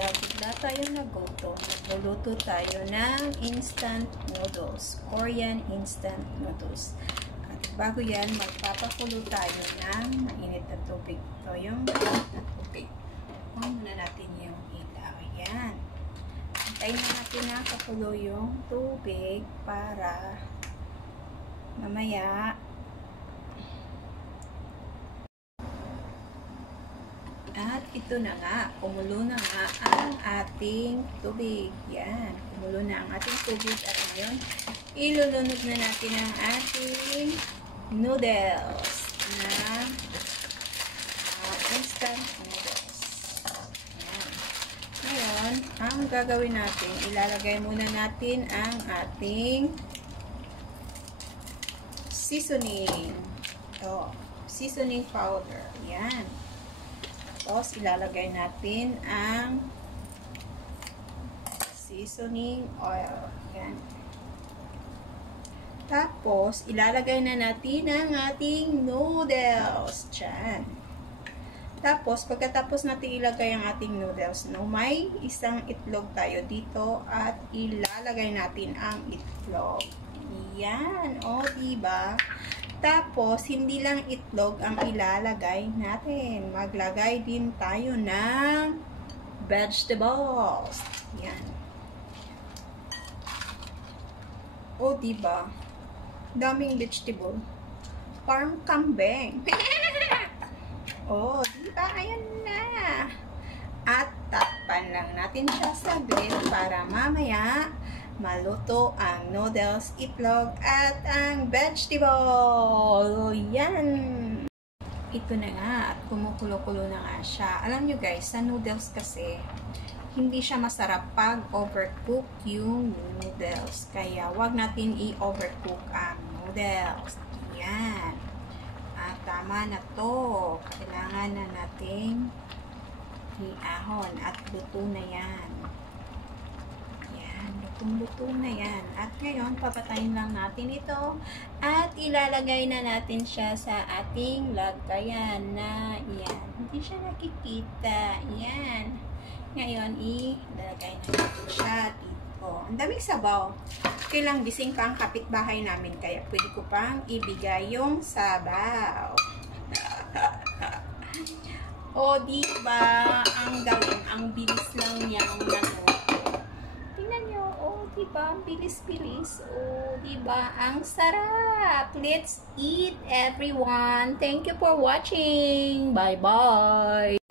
bigla tayong nagutom. Nagluluto tayo ng instant noodles. Korean instant noodles. At bago yan, magpapakulo tayo ng mainit na tubig. Ito yung mainit na tubig. On muna natin yung ilaw. Ayan. Antayin na natin na kakulo yung tubig para mamaya at ito na nga, kumulo na nga ang ating tubig. Yan, kumulo na ang ating tubig at ngayon, ilulunod na natin ang ating noodles na instant noodles. Yan. Ngayon, ang gagawin natin, ilalagay muna natin ang ating seasoning. Ito, seasoning powder. Yan. Tapos, ilalagay natin ang seasoning oil. Yan. Tapos, ilalagay na natin ang ating noodles. Diyan. Tapos, pagkatapos natin ilagay ang ating noodles, no, may isang itlog tayo dito at ilalagay natin ang itlog. Yan. O, diba? Tapos, hindi lang itlog ang ilalagay natin. Maglagay din tayo ng vegetables. Yan. O, diba? Daming vegetable. Parang kambing. O, diba? Ayan na. At takpan lang natin siya saglit para mamaya maluto ang noodles, itlog, at ang vegetable. Yan. Ito na nga. At kumukulo-kulo na nga siya. Alam nyo guys, sa noodles kasi, hindi siya masarap pag overcook yung noodles. Kaya, wag natin i-overcook ang noodles. Yan. At tama na to. Kailangan na nating iahon. At luto na yan. Luto na yan. At ngayon, papatayin lang natin ito. At ilalagay na natin siya sa ating lagayan na yan. Hindi siya nakikita. Yan. Ngayon, ilalagay na natin siya dito. Ang daming sabaw. Kailang gising pa ang kapitbahay namin. Kaya pwede ko pang ibigay yung sabaw. O, diba? Ang galing. Ang bilis lang niyang naluto. Diba? Bilis-bilis. Oh, diba? Ang sarap. Let's eat, everyone. Thank you for watching. Bye-bye.